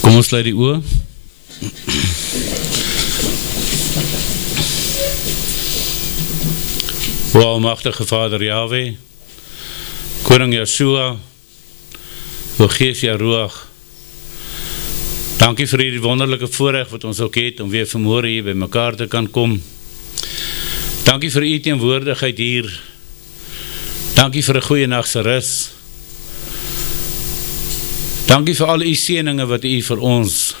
Kom ons sluit die oë. O almagtige Vader Yahweh, Koning Yeshua, O Gees Yaruach, dankie vir hierdie wonderlike voorreg wat ons ook het om weer vanmôre hier by mekaar te kan kom. Dankie vir u teenwoordigheid hier. Dankie vir 'n goeie nag se rus. Dankie vir al u seëninge wat u vir ons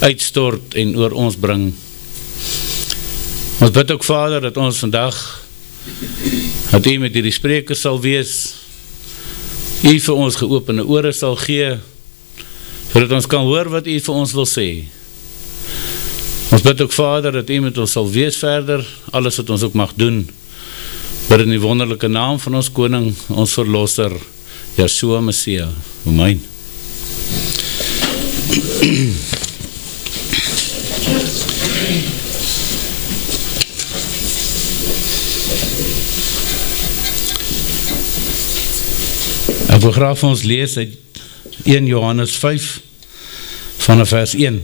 uitstort en oor ons bring. Ons bid ook Vader dat ons vandag, dat u met hierdie sprekers sal wees, u vir ons geopende ore sal gee, sodat ons kan hoor wat u vir ons wil sê. Ons bid ook Vader dat u met ons sal wees verder, alles wat ons ook mag doen, bid in die wonderlike naam van ons Koning, ons Verlosser, Yeshua Messia. Amen. Ek wil graag vir ons lees uit 1 Johannes 5 vanaf vers 1.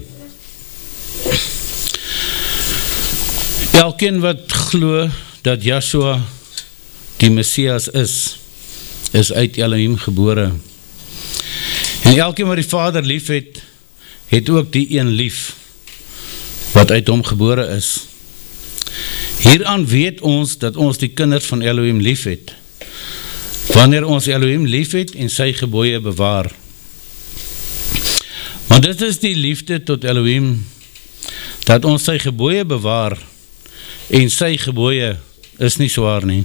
Elkeen wat glo dat Yeshua die Messias is uit Elohim gebore. En elkeen wat die Vader lief het ook die een lief wat uit hom gebore is. Hieraan weet ons dat ons die kinders van Elohim lief het, wanneer ons Elohim lief het en sy gebooie bewaar. Want dit is die liefde tot Elohim, dat ons sy gebooie bewaar, en sy gebooie is nie swaar nie.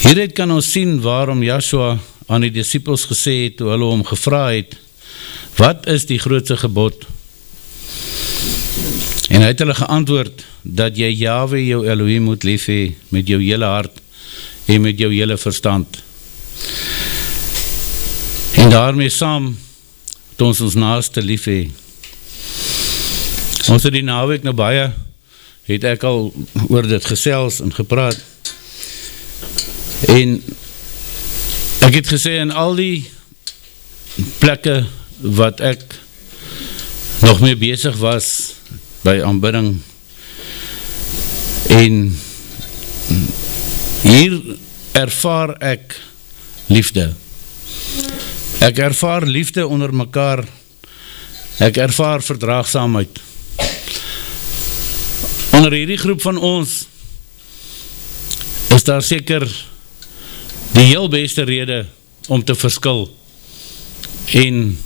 Hieruit kan ons sien waarom Yeshua aan die disciples gesê het, toe hulle hom gevra het, wat is die grootste gebod? En hy het hulle geantwoord, dat jy Yahweh jou Elohim moet lief hê, met jou hele hart, en met jou hele verstand. En daarmee saam, het ons naaste lief hê. Ons het die naweek nou baie, het ek al oor dit gesels en gepraat. En ek het gesê in al die plekke wat ek nog mee besig was by aanbidding, en hier ervaar ek liefde. Ek ervaar liefde onder mekaar, ek ervaar verdraagsaamheid. Onder hierdie groep van ons is daar seker die heel beste rede om te verskil en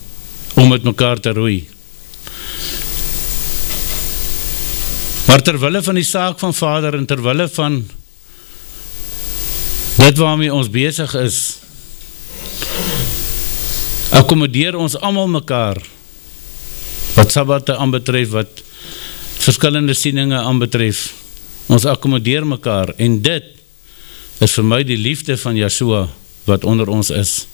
om met mekaar te roei. Maar terwille van die saak van Vader en terwille van dit waarmee ons besig is, akkommodeer ons almal mekaar, wat Sabbatte aanbetref, wat verskillende sieninge aanbetref, ons akkommodeer mekaar, en dit is vir my die liefde van Yeshua, wat onder ons is.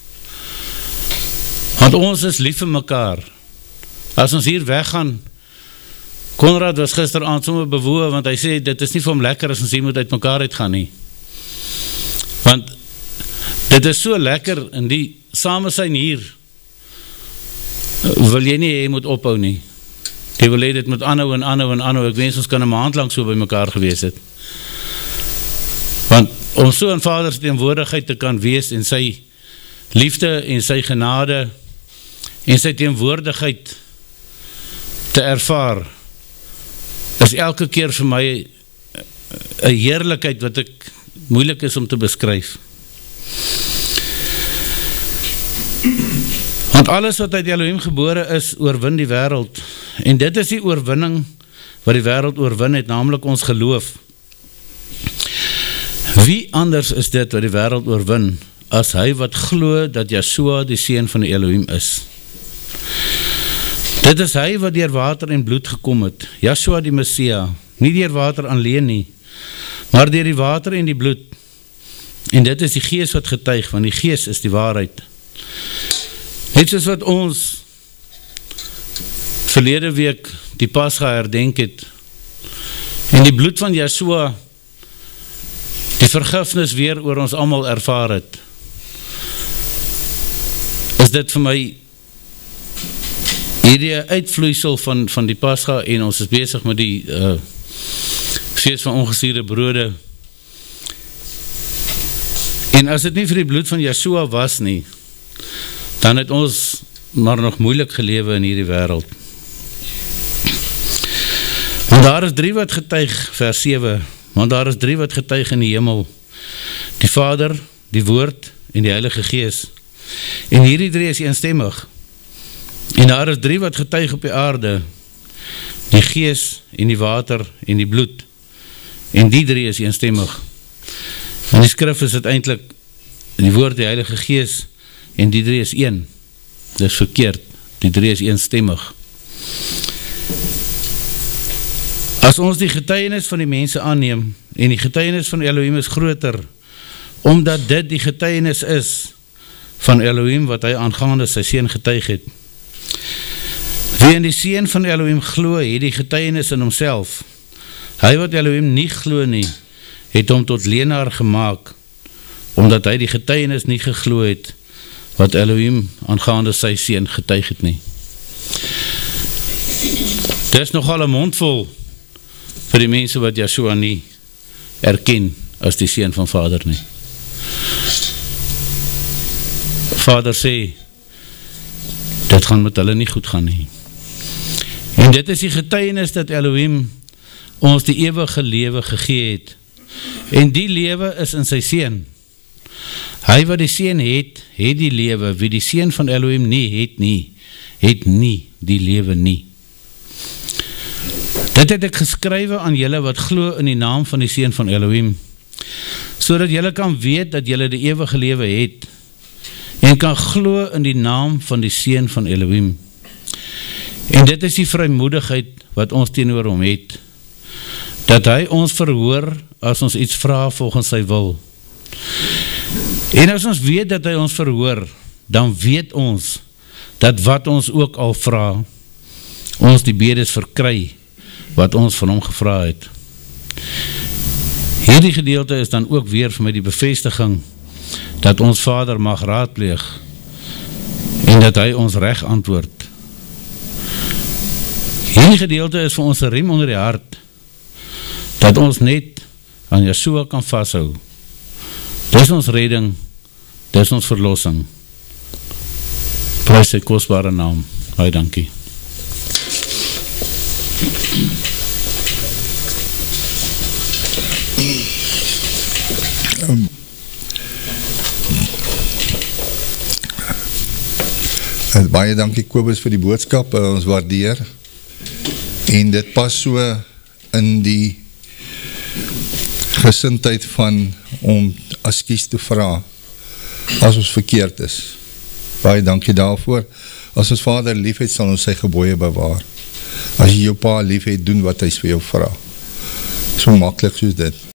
Want ons is lief vir mekaar. As ons hier weggaan, Konrad was gisteraand sommer bewoe, want hy sê, dit is nie vir hom lekker as ons hier moet uit mekaar uitgaan nie. Want dit is so lekker in die samesyn hier, wil jy nie, jy moet ophou nie. Jy wil hê dit moet aanhou en aanhou en aanhou, ek wens ons kan 'n maand lang so by mekaar gewees het. Want om so in Vader se teenwoordigheid te kan wees, en sy liefde en sy genade, en sy teenwoordigheid te ervaar, is elke keer vir my 'n heerlikheid wat ek moeilik is om te beskryf. Want alles wat uit Elohim gebore is, oorwin die wêreld. En dit is die oorwinning wat die wêreld oorwin het, naamlik ons geloof. Wie anders is dit wat die wêreld oorwin, as hy wat glo dat Yeshua die seun van die Elohim is? Dit is hy wat deur water en bloed gekom het, Yeshua die Messia, nie deur water alleen nie, maar deur die water en die bloed. En dit is die Gees wat getuig, want die Gees is die waarheid. Net soos wat ons verlede week die Pascha herdenk het, en die bloed van Yeshua die vergifnis weer oor ons almal ervaar het, is dit vir my hierdie uitvloeisel van die Pascha, en ons is besig met die feest van ongesuurde brode, en as dit nie vir die bloed van Yeshua was nie, dan het ons maar nog moeilik gelewe in hierdie wêreld. Want daar is 3 wat getuig, vers 7, want daar is 3 wat getuig in die hemel, die Vader, die Woord en die Heilige Gees, en hierdie 3 is eenstemmig, en daar is 3 wat getuig op die aarde, die Gees en die water en die bloed, en die 3 is eenstemmig. In die skrif is dit eintlik die Woord, die Heilige Gees, en die 3 is 1. Dis verkeerd, die 3 is eenstemmig. As ons die getuienis van die mense aanneem, en die getuienis van Elohim is groter, omdat dit die getuienis is van Elohim, wat hy aangaande sy seun getuig het. Wie in die seun van Elohim glo, het die getuienis in homself. Hy wat Elohim nie glo nie, het hom tot leenaar gemaak, omdat hy die getuienis nie geglo het, wat Elohim aangaande sy seun getuig het nie. Dit is nogal 'n mondvol vir die mense wat Yeshua nie erken as die seun van Vader nie. Vader sê, dit gaan met hulle nie goed gaan nie. En dit is die getuienis dat Elohim ons die ewige lewe gegee het. En die lewe is in sy seun. Hy wat die seun het die lewe. Wie die seun van Elohim nie het nie die lewe nie. Dit het ek geskrywe aan julle wat glo in die naam van die seun van Elohim, sodat julle kan weet dat julle die ewige lewe het, en kan glo in die naam van die seun van Elohim. En dit is die vrymoedigheid wat ons teenoor hom het, dat hy ons verhoor as ons iets vra volgens sy wil. En as ons weet dat hy ons verhoor, dan weet ons dat wat ons ook al vra, ons die bedes verkry wat ons van hom gevra het. Hierdie gedeelte is dan ook weer vir my die bevestiging dat ons Vader mag raadpleeg en dat hy ons reg antwoord. Hierdie gedeelte is vir ons 'n riem onder die hart, dat ons net aan Yeshua kan vashou. Dis ons redding, dis ons verlossing. Prys sy kosbare naam. Baie dankie. Baie dankie Kobus vir die boodskap, ons waardeer, en dit pas so in die gesindheid van om askies te vra as ons verkeerd is. Baie dankie daarvoor. As ons Vader lief het, sal ons sy gebooie bewaar. As jy jou pa lief het, doen wat hy vir jou vra. So maklik soos dit.